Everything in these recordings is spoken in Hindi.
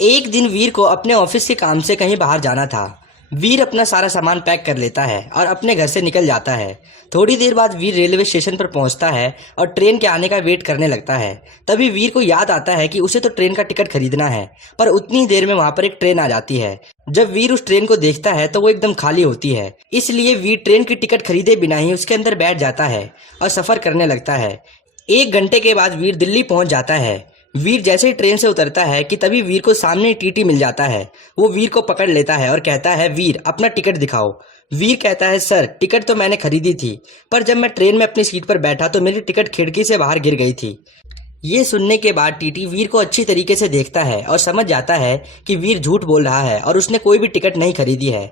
एक दिन वीर को अपने ऑफिस के काम से कहीं बाहर जाना था। वीर अपना सारा सामान पैक कर लेता है और अपने घर से निकल जाता है। थोड़ी देर बाद वीर रेलवे स्टेशन पर पहुंचता है और ट्रेन के आने का वेट करने लगता है। तभी वीर को याद आता है कि उसे तो ट्रेन का टिकट खरीदना है, पर उतनी देर में वहां पर एक ट्रेन आ जाती है। जब वीर उस ट्रेन को देखता है तो वो एकदम खाली होती है, इसलिए वीर ट्रेन की टिकट खरीदे बिना ही उसके अंदर बैठ जाता है और सफर करने लगता है। 1 घंटे के बाद वीर दिल्ली पहुंच जाता है। वीर जैसे ही ट्रेन से उतरता है कि तभी वीर को सामने टीटी मिल जाता है। वो वीर को पकड़ लेता है और कहता है, वीर अपना टिकट दिखाओ। वीर कहता है, सर टिकट तो मैंने खरीदी थी, पर जब मैं ट्रेन में अपनी सीट पर बैठा तो मेरी टिकट खिड़की से बाहर गिर गई थी। ये सुनने के बाद टीटी वीर को अच्छी तरीके से देखता है और समझ जाता है कि वीर झूठ बोल रहा है और उसने कोई भी टिकट नहीं खरीदी है।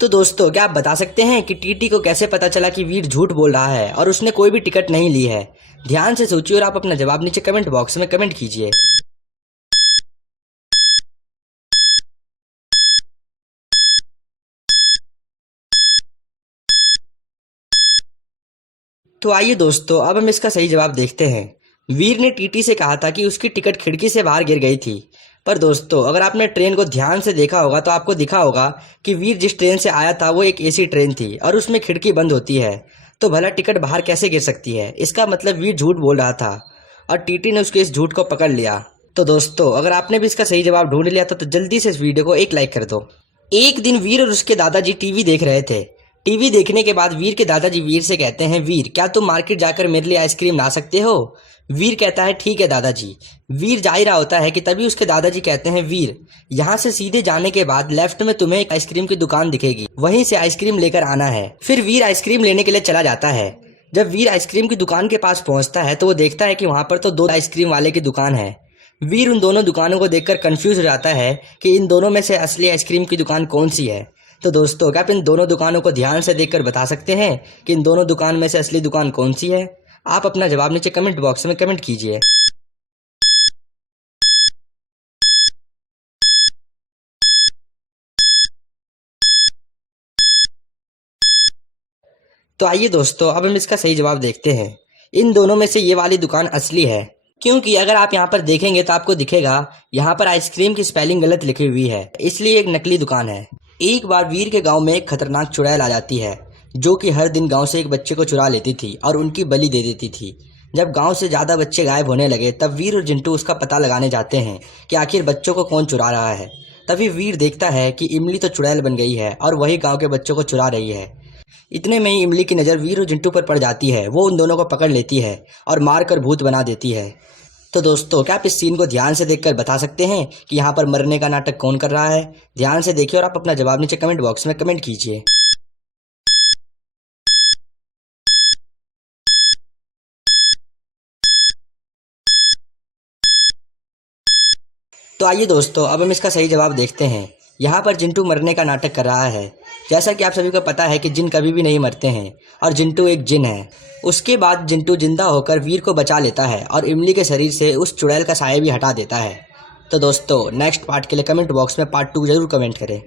तो दोस्तों, क्या आप बता सकते हैं कि टीटी को कैसे पता चला कि वीर झूठ बोल रहा है और उसने कोई भी टिकट नहीं ली है? ध्यान से सोचिए और आप अपना जवाब नीचे कमेंट बॉक्स में कमेंट कीजिए। तो आइए दोस्तों, अब हम इसका सही जवाब देखते हैं। वीर ने टीटी से कहा था कि उसकी टिकट खिड़की से बाहर गिर गई थी। पर दोस्तों, अगर आपने ट्रेन को ध्यान से देखा होगा तो आपको दिखा होगा कि वीर जिस ट्रेन से आया था वो एक एसी ट्रेन थी और उसमें खिड़की बंद होती है। तो भला टिकट बाहर कैसे गिर सकती है? इसका मतलब वीर झूठ बोल रहा था और टीटी ने उसके इस झूठ को पकड़ लिया। तो दोस्तों, अगर आपने भी इसका सही जवाब ढूंढ लिया था तो जल्दी से इस वीडियो को एक लाइक कर दो। एक दिन वीर और उसके दादाजी टीवी देख रहे थे। टीवी देखने के बाद वीर के दादाजी वीर से कहते हैं, वीर क्या तुम मार्केट जाकर मेरे लिए आइसक्रीम ला सकते हो? वीर कहता है, ठीक है दादाजी। वीर जा ही रहा होता है कि तभी उसके दादाजी कहते हैं, वीर यहाँ से सीधे जाने के बाद लेफ्ट में तुम्हें एक आइसक्रीम की दुकान दिखेगी, वहीं से आइसक्रीम लेकर आना है। फिर वीर आइसक्रीम लेने के लिए चला जाता है। जब वीर आइसक्रीम की दुकान के पास पहुंचता है तो वो देखता है कि वहां पर तो 2 आइसक्रीम वाले की दुकान है। वीर उन दोनों दुकानों को देखकर कंफ्यूज हो जाता है कि इन दोनों में से असली आइसक्रीम की दुकान कौन सी है। तो दोस्तों, क्या आप इन दोनों दुकानों को ध्यान से देखकर बता सकते हैं कि इन दोनों दुकान में से असली दुकान कौन सी है? आप अपना जवाब नीचे कमेंट बॉक्स में कमेंट कीजिए। तो आइए दोस्तों, अब हम इसका सही जवाब देखते हैं। इन दोनों में से ये वाली दुकान असली है, क्योंकि अगर आप यहाँ पर देखेंगे तो आपको दिखेगा यहाँ पर आइसक्रीम की स्पेलिंग गलत लिखी हुई है, इसलिए एक नकली दुकान है। एक बार वीर के गांव में एक खतरनाक चुड़ैल आ जाती है, जो कि हर दिन गांव से एक बच्चे को चुरा लेती थी और उनकी बलि दे देती थी। जब गांव से ज़्यादा बच्चे गायब होने लगे तब वीर और जिंटू उसका पता लगाने जाते हैं कि आखिर बच्चों को कौन चुरा रहा है। तभी वीर देखता है कि इमली तो चुड़ैल बन गई है और वही गांव के बच्चों को चुरा रही है। इतने में ही इमली की नज़र वीर और जिंटू पर पड़ जाती है। वो उन दोनों को पकड़ लेती है और मार कर भूत बना देती है। तो दोस्तों, क्या आप इस सीन को ध्यान से देखकर बता सकते हैं कि यहाँ पर मरने का नाटक कौन कर रहा है? ध्यान से देखिए और आप अपना जवाब नीचे कमेंट बॉक्स में कमेंट कीजिए। तो आइए दोस्तों, अब हम इसका सही जवाब देखते हैं। यहाँ पर जिंटू मरने का नाटक कर रहा है। जैसा कि आप सभी को पता है कि जिन कभी भी नहीं मरते हैं और जिंटू एक जिन है। उसके बाद जिंटू जिंदा होकर वीर को बचा लेता है और इमली के शरीर से उस चुड़ैल का साया भी हटा देता है। तो दोस्तों, नेक्स्ट पार्ट के लिए कमेंट बॉक्स में पार्ट 2 जरूर कमेंट करें।